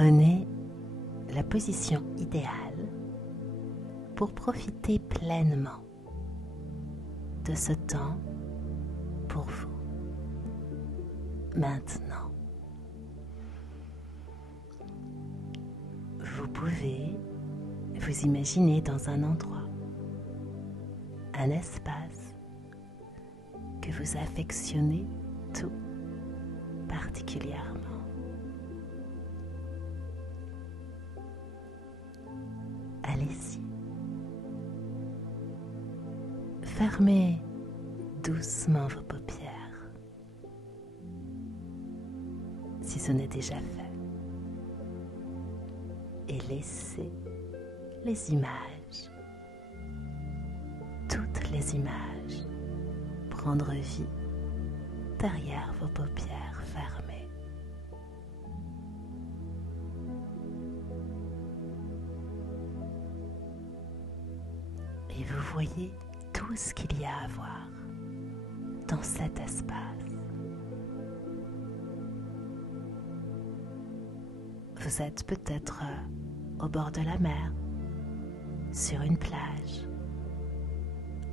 Prenez la position idéale pour profiter pleinement de ce temps pour vous. Maintenant, vous pouvez vous imaginer dans un endroit, un espace que vous affectionnez tout particulièrement. Allez-y. Fermez doucement vos paupières, si ce n'est déjà fait, et laissez les images, toutes les images, prendre vie derrière vos paupières fermées. Et vous voyez tout ce qu'il y a à voir dans cet espace. Vous êtes peut-être au bord de la mer, sur une plage,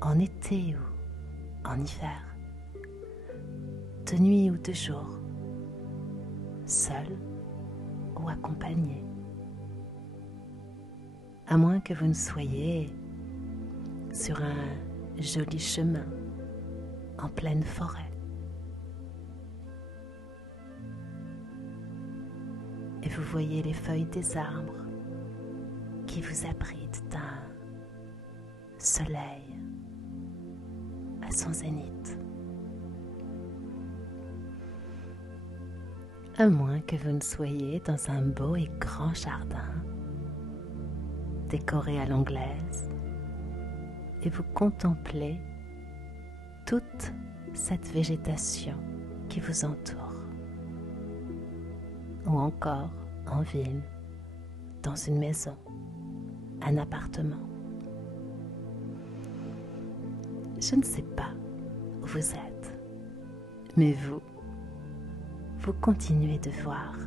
en été ou en hiver, de nuit ou de jour, seul ou accompagné. À moins que vous ne soyez sur un joli chemin en pleine forêt. Et vous voyez les feuilles des arbres qui vous abritent d'un soleil à son zénith. À moins que vous ne soyez dans un beau et grand jardin décoré à l'anglaise et vous contemplez toute cette végétation qui vous entoure. Ou encore en ville, dans une maison, un appartement. Je ne sais pas où vous êtes, mais vous continuez de voir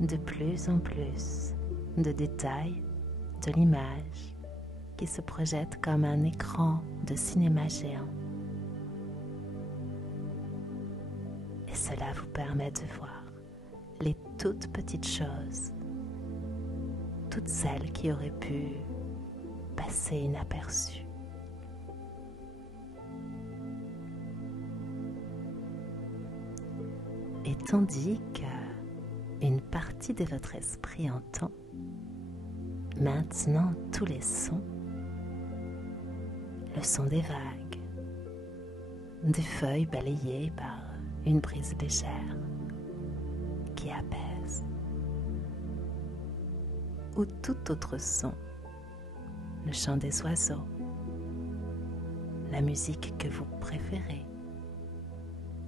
de plus en plus de détails de l'image qui se projette comme un écran de cinéma géant. Et cela vous permet de voir les toutes petites choses, toutes celles qui auraient pu passer inaperçues. Et tandis qu'une partie de votre esprit entend maintenant tous les sons, le son des vagues, des feuilles balayées par une brise légère qui apaise, ou tout autre son, le chant des oiseaux, la musique que vous préférez,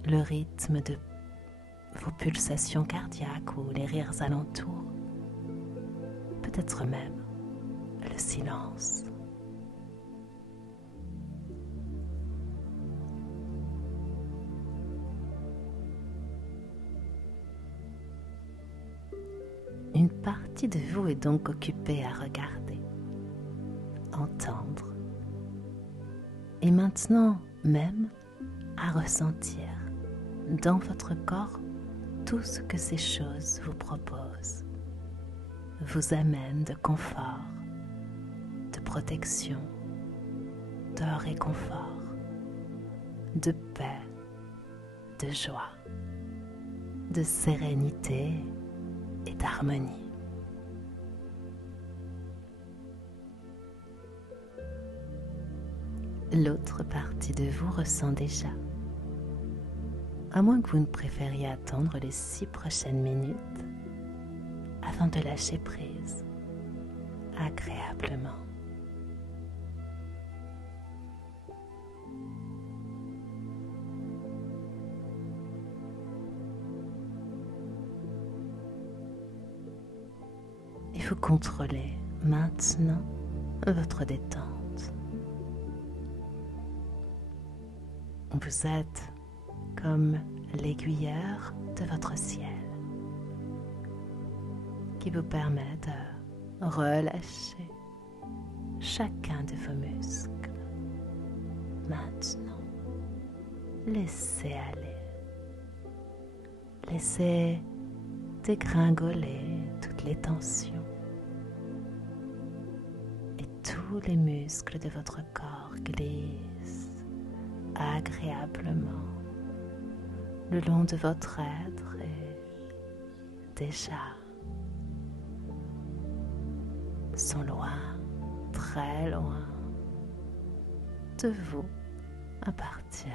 le rythme de vos pulsations cardiaques ou les rires alentours, peut-être même le silence. Une partie de vous est donc occupée à regarder, entendre et maintenant même à ressentir dans votre corps tout ce que ces choses vous proposent, vous amènent de confort, de protection, de réconfort, de paix, de joie, de sérénité et d'harmonie. L'autre partie de vous ressent déjà, à moins que vous ne préfériez attendre les 6 prochaines minutes avant de lâcher prise agréablement. Et vous contrôlez maintenant votre détente. Vous êtes comme l'aiguilleur de votre ciel. qui vous permet de relâcher chacun de vos muscles. Maintenant, laissez aller. Laissez dégringoler toutes les tensions. Et tous les muscles de votre corps glissent agréablement le long de votre être et déjà sont loin, très loin de vous à partir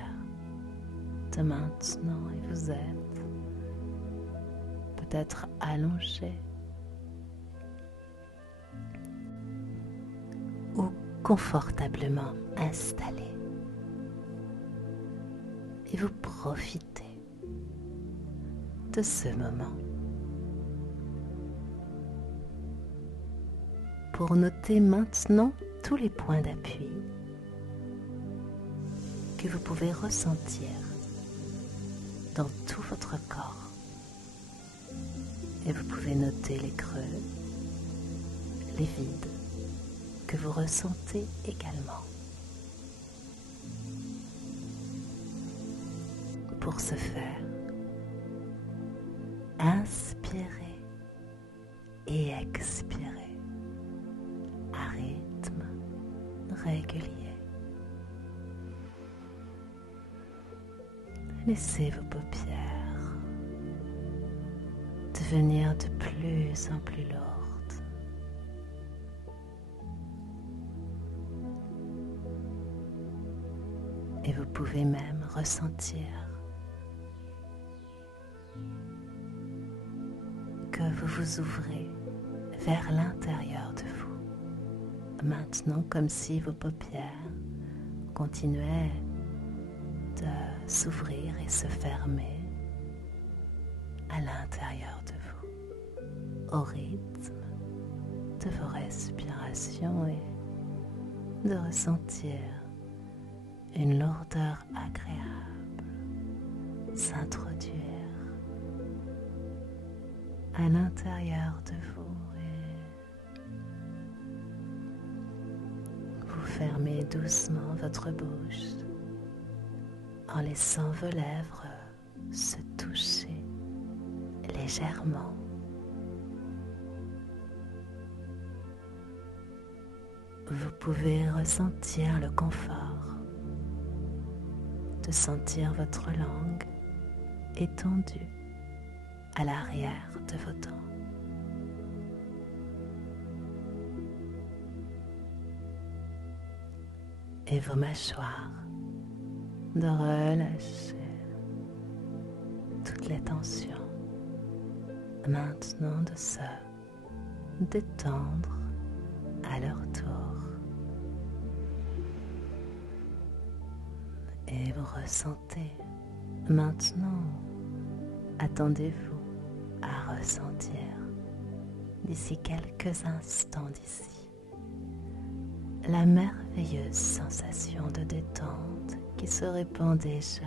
de maintenant, et vous êtes peut-être allongé ou confortablement installé et vous profitez de ce moment pour noter maintenant tous les points d'appui que vous pouvez ressentir dans tout votre corps. Et vous pouvez noter les creux, les vides que vous ressentez également. Pour ce faire, inspirez et expirez à rythme régulier. Laissez vos paupières devenir de plus en plus lourdes. Et vous pouvez même ressentir que vous vous ouvrez vers l'intérieur de vous. Maintenant, comme si vos paupières continuaient de s'ouvrir et se fermer à l'intérieur de vous, au rythme de vos respirations, et de ressentir une lourdeur agréable s'introduire à l'intérieur de vous, et vous fermez doucement votre bouche en laissant vos lèvres se toucher légèrement. Vous pouvez ressentir le confort de sentir votre langue étendue à l'arrière de vos dents. Et vos mâchoires de relâcher toutes les tensions. Maintenant de se détendre à leur tour. Et vous ressentez maintenant, attendez-vous à ressentir d'ici quelques instants d'ici la merveilleuse sensation de détente qui se répand déjà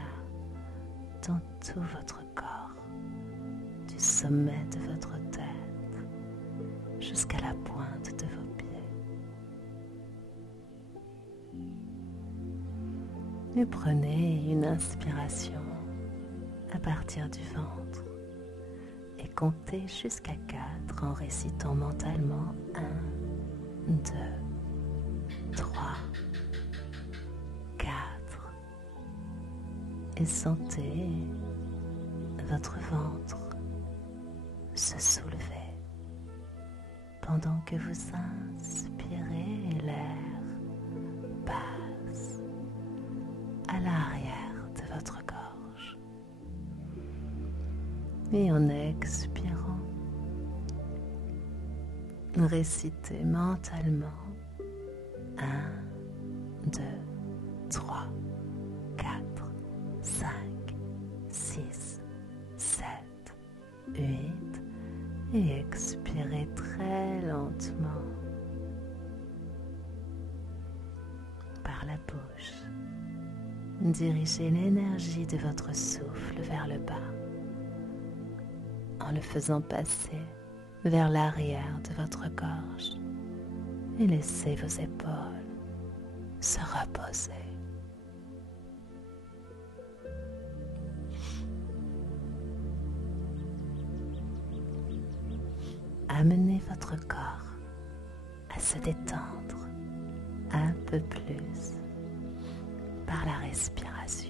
dans tout votre corps, du sommet de votre tête jusqu'à la pointe de vos pieds. Et prenez une inspiration à partir du ventre et comptez jusqu'à 4 en récitant mentalement 1, 2, 3, 4 et sentez votre ventre se soulever pendant que vous inspirez et l'air passe à l'arrière de votre gorge. Et en expirant, récitez mentalement 1, 2, 3, 4, 5, 6, 7, 8 et expirez très lentement par la bouche. Dirigez l'énergie de votre souffle vers le bas en le faisant passer vers l'arrière de votre gorge et laissez vos épaules se reposer. Amenez votre corps à se détendre un peu plus par la respiration.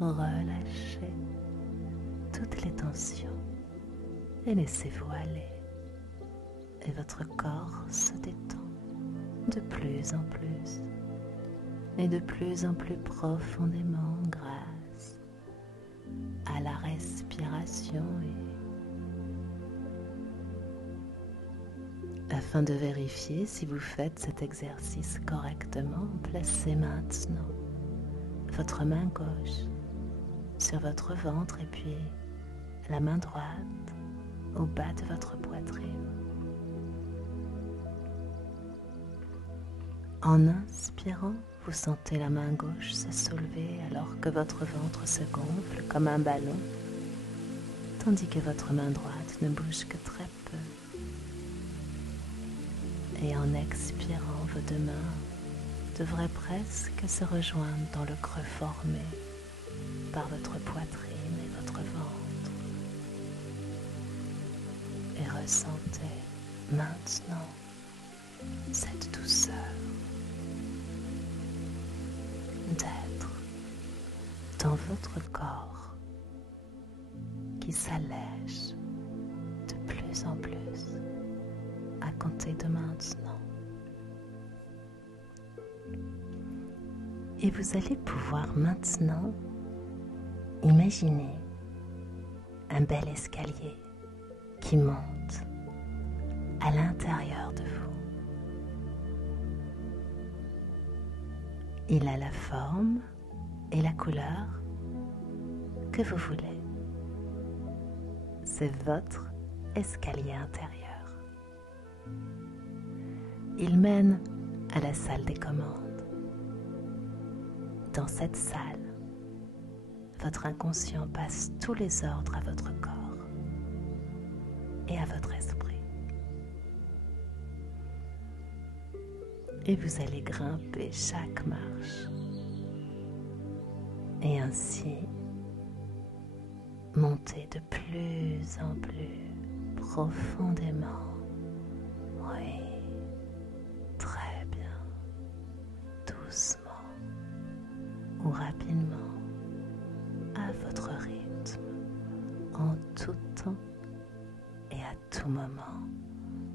Relâchez toutes les tensions et laissez-vous aller. Et votre corps se détend de plus en plus et de plus en plus profondément grâce à la respiration. Et afin de vérifier si vous faites cet exercice correctement, placez maintenant votre main gauche sur votre ventre et puis la main droite au bas de votre poitrine. En inspirant, vous sentez la main gauche se soulever alors que votre ventre se gonfle comme un ballon, tandis que votre main droite ne bouge que très peu. Et en expirant, vos deux mains devraient presque se rejoindre dans le creux formé par votre poitrine et votre ventre. Et ressentez maintenant cette douceur d'être dans votre corps qui s'allège de plus en plus à compter de maintenant. Et vous allez pouvoir maintenant imaginer un bel escalier qui monte à l'intérieur de vous. Il a la forme et la couleur que vous voulez. C'est votre escalier intérieur. Il mène à la salle des commandes. Dans cette salle, votre inconscient passe tous les ordres à votre corps et à votre esprit. Et vous allez grimper chaque marche et ainsi monter de plus en plus profondément. Oui, très bien, doucement ou rapidement, à votre rythme, en tout temps et à tout moment,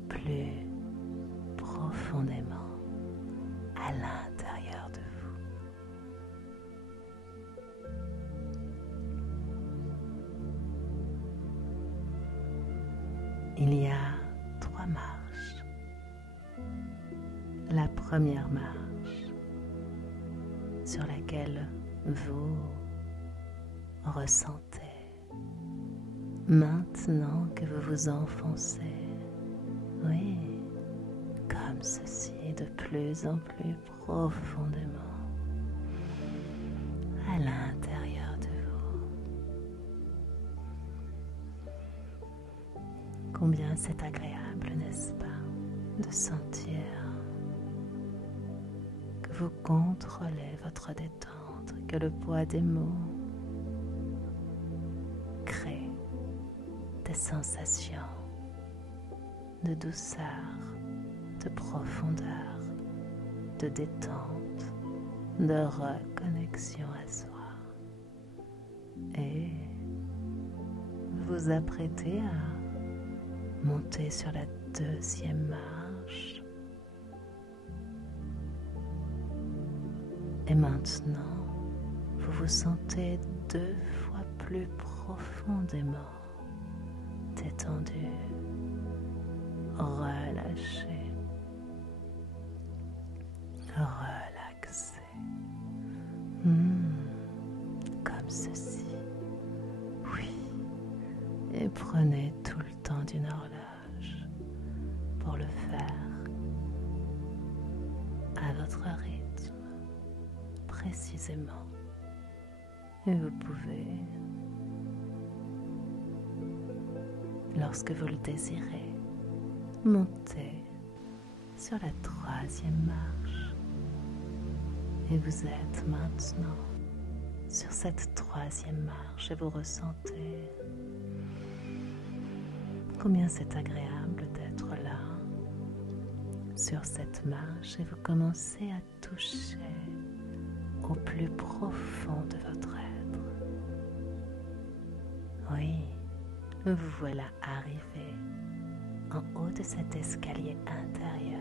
plus profondément à l'intérieur de vous. Il y a 3 marches. La première marche sur laquelle vous ressentez maintenant que vous vous enfoncez, oui, comme ceci, de plus en plus profondément à l'intérieur de vous. Combien c'est agréable, n'est-ce pas, de sentir que vous contrôlez votre détente, que le poids des mots crée des sensations de douceur, de profondeur, de détente, de reconnexion à soi. Et vous vous apprêtez à monter sur la 2e marche. Et maintenant, vous vous sentez 2 fois plus profondément détendu relâcher, relaxer, comme ceci, oui, et prenez tout le temps d'une horloge pour le faire à votre rythme, précisément, et vous pouvez, lorsque vous le désirez, monter sur la 3e marche. Et vous êtes maintenant sur cette 3e marche et vous ressentez combien c'est agréable d'être là sur cette marche et vous commencez à toucher au plus profond de votre être. Oui, vous voilà arrivé en haut de cet escalier intérieur,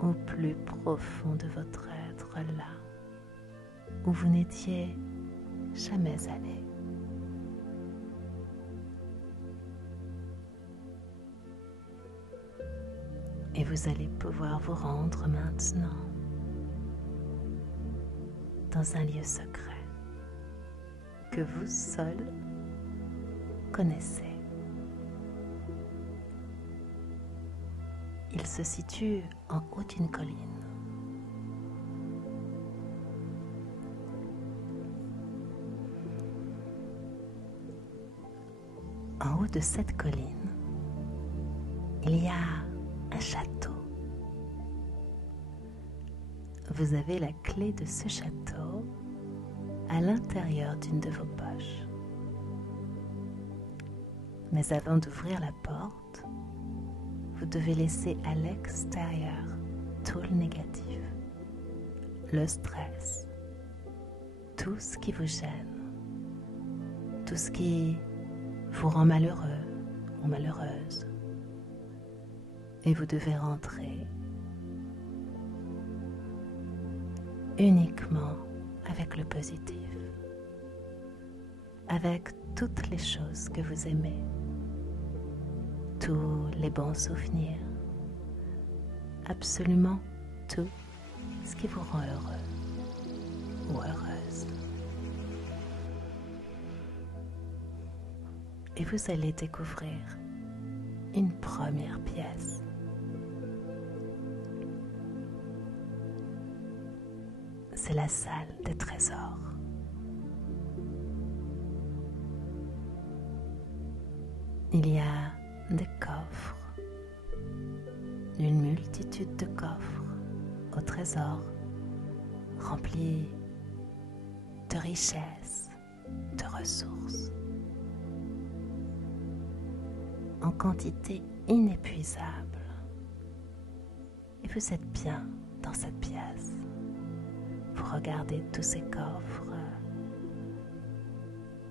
au plus profond de votre être, là où vous n'étiez jamais allé. Et vous allez pouvoir vous rendre maintenant dans un lieu secret que vous seul connaissez. Il se situe en haut d'une colline. En haut de cette colline, il y a un château. Vous avez la clé de ce château à l'intérieur d'une de vos poches. Mais avant d'ouvrir la porte, vous devez laisser à l'extérieur tout le négatif, le stress, tout ce qui vous gêne, tout ce qui vous rend malheureux ou malheureuse. Et vous devez rentrer uniquement avec le positif, avec toutes les choses que vous aimez, tous les bons souvenirs, absolument tout ce qui vous rend heureux ou heureuse. Et vous allez découvrir une première pièce. C'est la salle des trésors. Il y a des coffres, une multitude de coffres au trésor remplis de richesses, de ressources, en quantité inépuisable. Et vous êtes bien dans cette pièce. Vous regardez tous ces coffres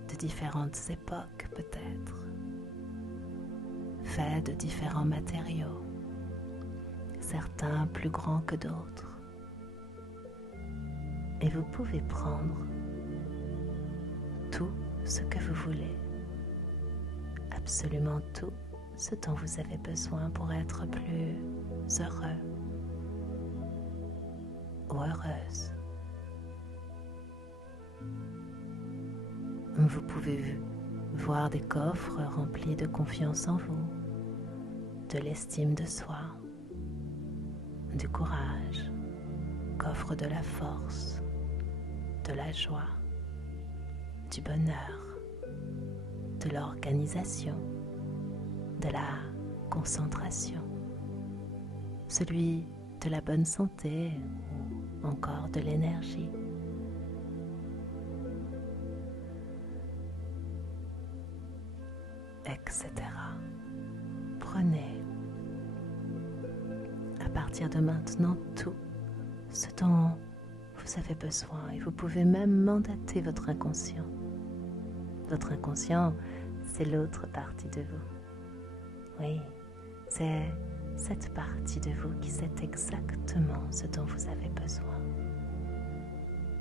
de différentes époques peut-être, faits de différents matériaux, certains plus grands que d'autres. Et vous pouvez prendre tout ce que vous voulez, absolument tout ce dont vous avez besoin pour être plus heureux ou heureuse. Vous pouvez voir des coffres remplis de confiance en vous, de l'estime de soi, du courage, coffre de la force, de la joie, du bonheur, de l'organisation, de la concentration, celui de la bonne santé ou encore de l'énergie. Etc. Prenez à partir de maintenant tout ce dont vous avez besoin et vous pouvez même mandater votre inconscient. Votre inconscient, c'est l'autre partie de vous. Oui, c'est cette partie de vous qui sait exactement ce dont vous avez besoin.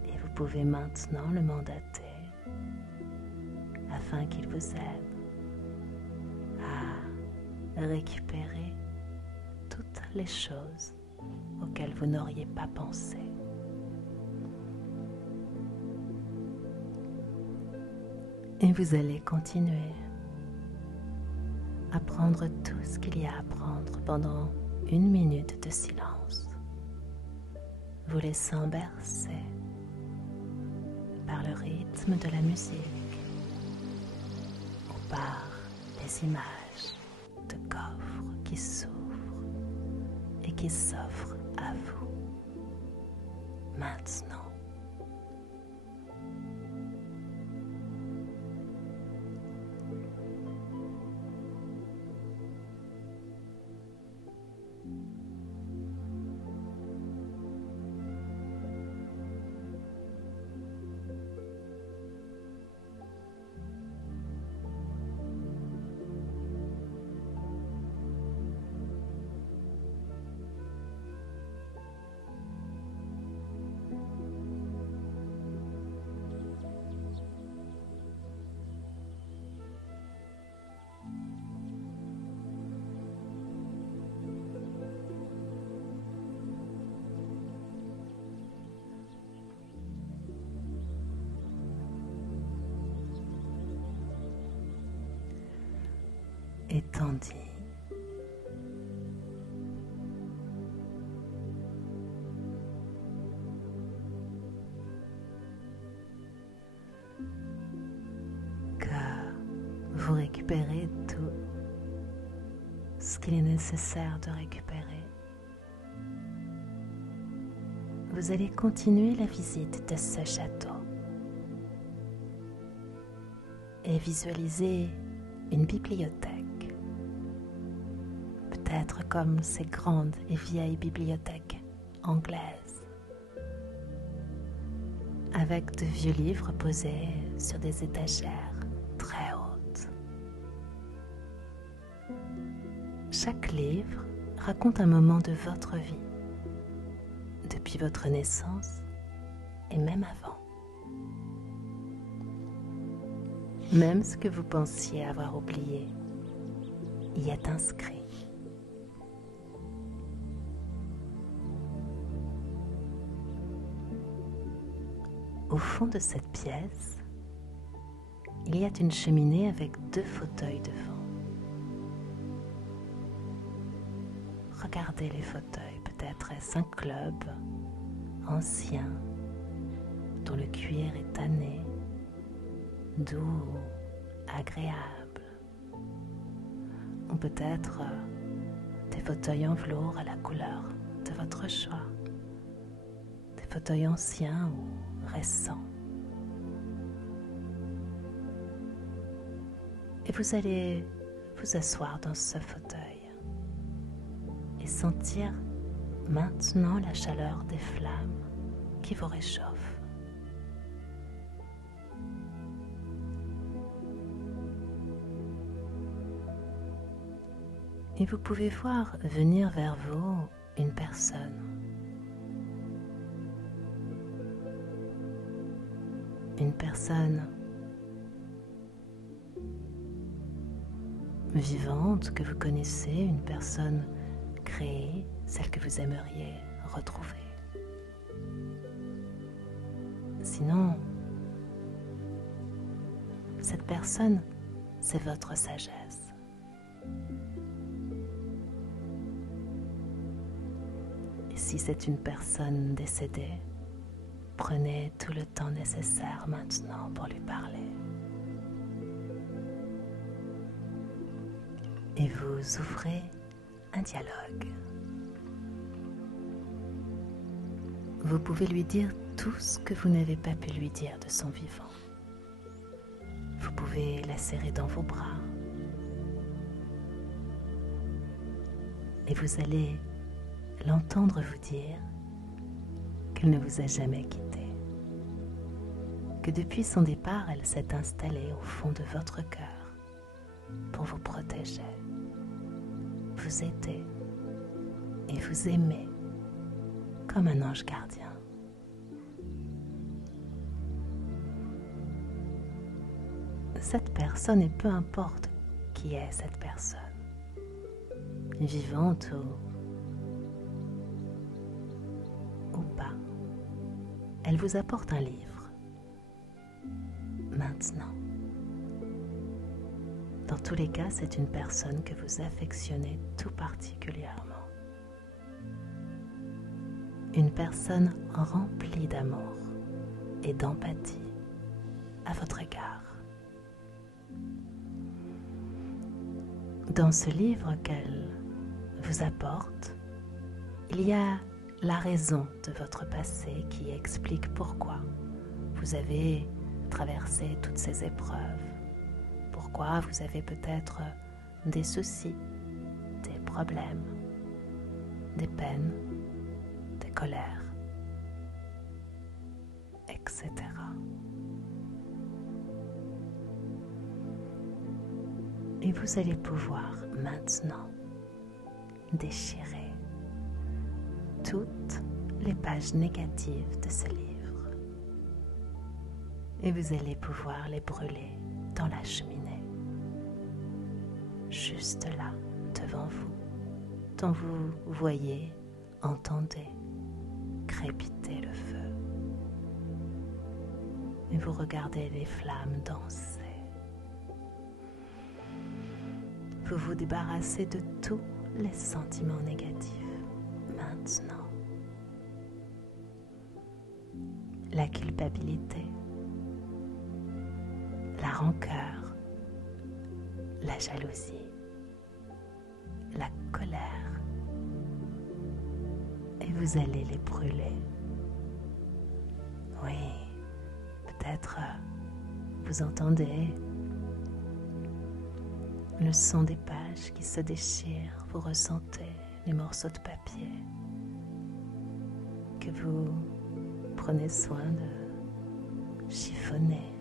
Et vous pouvez maintenant le mandater afin qu'il vous aide à récupérer toutes les choses auxquelles vous n'auriez pas pensé. Et vous allez continuer à prendre tout ce qu'il y a à prendre pendant 1 minute de silence, vous laissant bercer par le rythme de la musique ou par les images de coffres qui s'ouvrent et qui s'offrent à vous maintenant. Étendis. Que vous récupérez tout ce qu'il est nécessaire de récupérer. Vous allez continuer la visite de ce château et visualiser une bibliothèque. Peut-être comme ces grandes et vieilles bibliothèques anglaises, avec de vieux livres posés sur des étagères très hautes. Chaque livre raconte un moment de votre vie, depuis votre naissance et même avant. Même ce que vous pensiez avoir oublié y est inscrit. Au fond de cette pièce, il y a une cheminée avec 2 fauteuils devant. Regardez les fauteuils, peut-être est-ce un club ancien dont le cuir est tanné, doux, agréable. Ou peut-être des fauteuils en velours à la couleur de votre choix, des fauteuils anciens ou récents. Et vous allez vous asseoir dans ce fauteuil et sentir maintenant la chaleur des flammes qui vous réchauffent. Et vous pouvez voir venir vers vous une personne. Une personne vivante que vous connaissez, une personne créée, celle que vous aimeriez retrouver. Sinon, cette personne, c'est votre sagesse. Et si c'est une personne décédée, prenez tout le temps nécessaire maintenant pour lui parler. Et vous ouvrez un dialogue. Vous pouvez lui dire tout ce que vous n'avez pas pu lui dire de son vivant. Vous pouvez la serrer dans vos bras. Et vous allez l'entendre vous dire qu'elle ne vous a jamais quitté, que depuis son départ, elle s'est installée au fond de votre cœur pour vous protéger, vous aider et vous aimer comme un ange gardien. Cette personne, et peu importe qui est cette personne, vivante ou pas, elle vous apporte un livre. Maintenant, dans tous les cas, c'est une personne que vous affectionnez tout particulièrement. Une personne remplie d'amour et d'empathie à votre égard. Dans ce livre qu'elle vous apporte, il y a la raison de votre passé qui explique pourquoi vous avez traversé toutes ces épreuves, pourquoi vous avez peut-être des soucis, des problèmes, des peines, des colères, etc. Et vous allez pouvoir maintenant déchirer toutes les pages négatives de ce livre. Et vous allez pouvoir les brûler dans la cheminée, juste là, devant vous, dont vous voyez, entendez crépiter le feu. Et vous regardez les flammes danser. Vous vous débarrassez de tous les sentiments négatifs. Maintenant, la culpabilité, la rancœur, la jalousie, la colère, et vous allez les brûler. Oui, peut-être vous entendez le son des pages qui se déchirent, vous ressentez les morceaux de papier que vous prenez soin de chiffonner.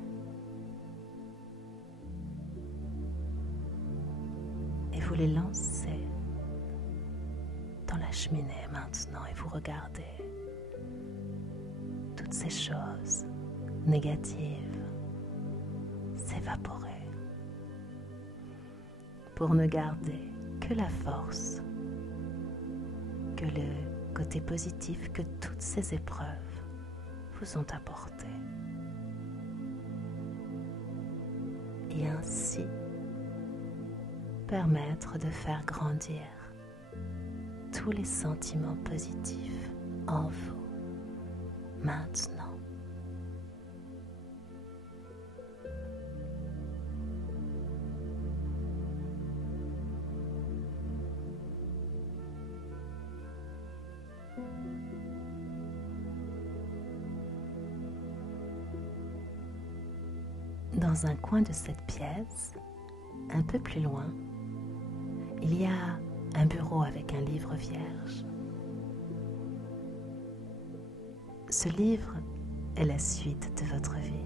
Et vous les lancez dans la cheminée maintenant et vous regardez toutes ces choses négatives s'évaporer pour ne garder que la force, que le côté positif que toutes ces épreuves vous ont apporté. Et ainsi permettre de faire grandir tous les sentiments positifs en vous maintenant. Dans un coin de cette pièce, un peu plus loin, il y a un bureau avec un livre vierge. Ce livre est la suite de votre vie.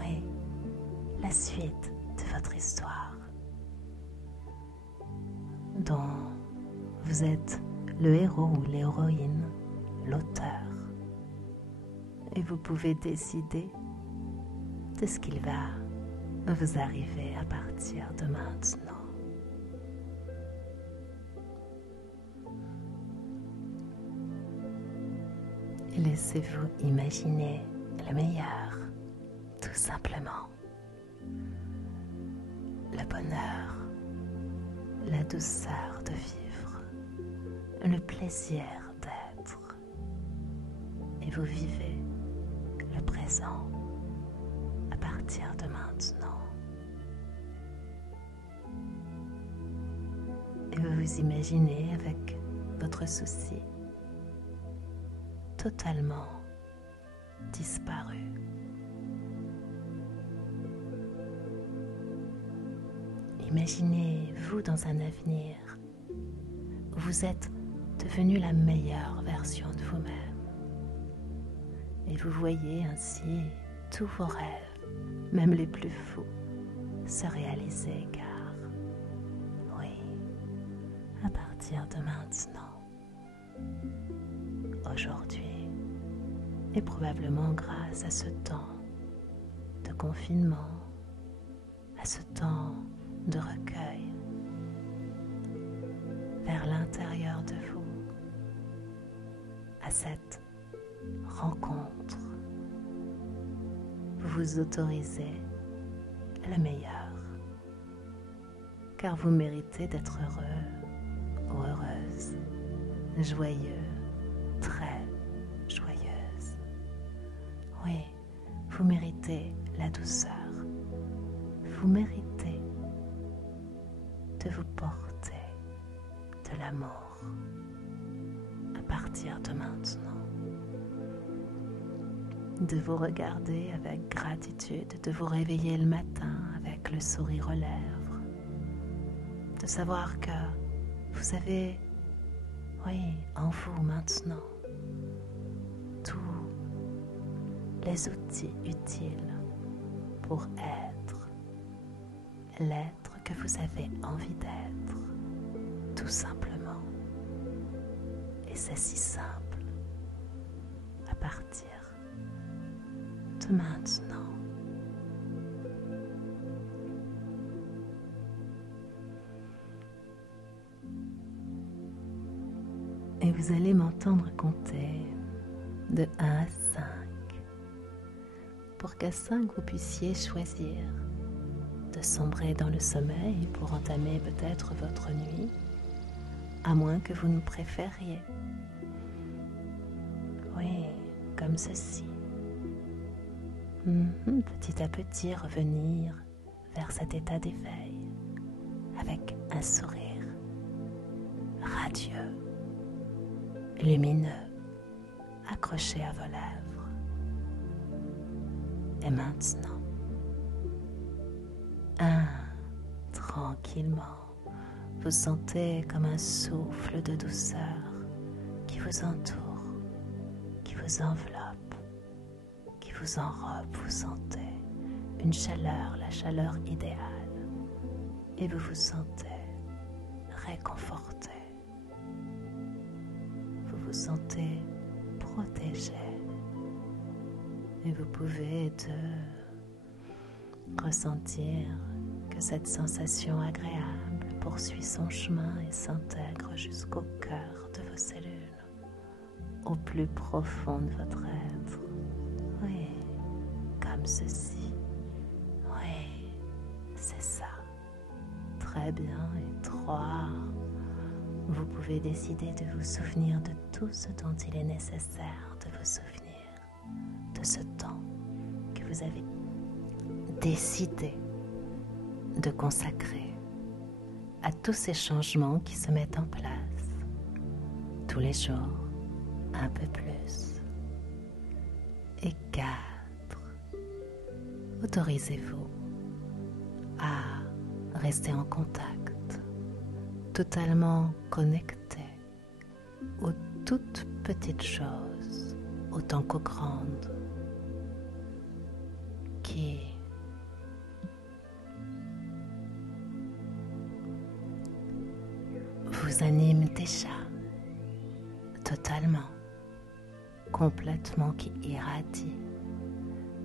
Oui, la suite de votre histoire, dont vous êtes le héros ou l'héroïne, l'auteur. Et vous pouvez décider de ce qu'il va vous arriver à partir de maintenant. Laissez-vous imaginer le meilleur, tout simplement. Le bonheur, la douceur de vivre, le plaisir d'être. Et vous vivez le présent à partir de maintenant. Et vous vous imaginez avec votre souci totalement disparu. Imaginez-vous dans un avenir où vous êtes devenu la meilleure version de vous-même. Et vous voyez ainsi tous vos rêves, même les plus fous, se réaliser car, oui, à partir de maintenant, aujourd'hui, et probablement grâce à ce temps de confinement, à ce temps de recueil, vers l'intérieur de vous, à cette rencontre. Vous vous autorisez le meilleur, car vous méritez d'être heureux ou heureuse, joyeux, très joyeuse. Oui, vous méritez la douceur, vous méritez de vous porter de l'amour à partir de maintenant. De vous regarder avec gratitude, de vous réveiller le matin avec le sourire aux lèvres, de savoir que vous avez, oui, en vous maintenant, tous les outils utiles pour être l'être que vous avez envie d'être, tout simplement. Et c'est si simple à partir de maintenant. Et vous allez m'entendre compter de 1 à 5 pour qu'à 5 vous puissiez choisir de sombrer dans le sommeil pour entamer peut-être votre nuit, à moins que vous ne préfériez. Oui, comme ceci. Petit à petit revenir vers cet état d'éveil avec un sourire radieux, lumineux, accroché à vos lèvres. Et maintenant, tranquillement, vous sentez comme un souffle de douceur qui vous entoure, qui vous enveloppe, qui vous enrobe. Vous sentez une chaleur, la chaleur idéale, et vous vous sentez réconforté. Vous vous sentez protégé, et vous pouvez ressentir que cette sensation agréable poursuit son chemin et s'intègre jusqu'au cœur de vos cellules, au plus profond de votre être. Oui, comme ceci. Oui, c'est ça. Très bien. Et 3, vous pouvez décider de vous souvenir de tout ce dont il est nécessaire de vous souvenir, de ce temps que vous avez décidé de consacrer à tous ces changements qui se mettent en place tous les jours, un peu plus. Et 4, autorisez-vous à rester en contact, totalement connecté aux toutes petites choses, autant qu'aux grandes, qui vous animent déjà totalement, complètement, qui irradie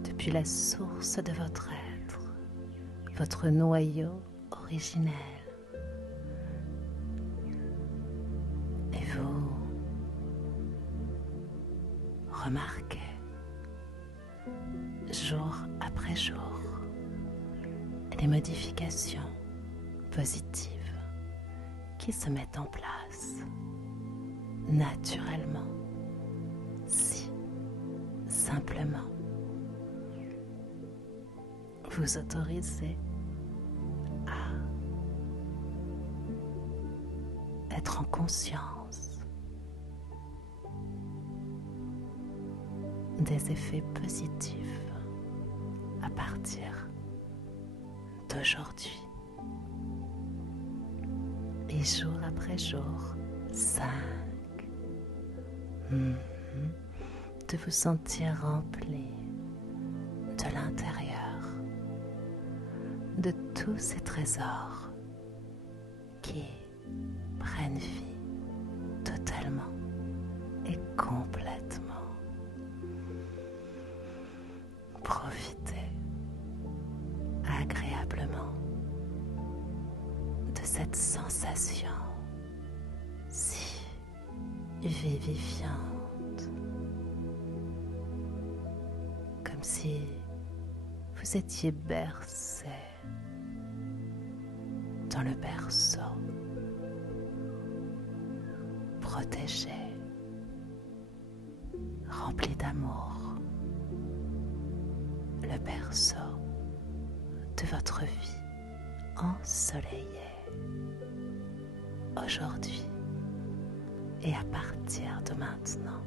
depuis la source de votre être, votre noyau originel. Et vous remarquez jour après jour les modifications positives qui se mettent en place naturellement, si simplement. Vous autorisez à être en conscience des effets positifs à partir d'aujourd'hui. Et jour après jour, 5, de vous sentir rempli de l'intérieur de tous ces trésors qui prennent vie totalement et complètement. Profitez agréablement de cette sensation vivifiante, comme si vous étiez bercé dans le berceau, protégé, rempli d'amour, le berceau de votre vie ensoleillée. Aujourd'hui et à partir de maintenant,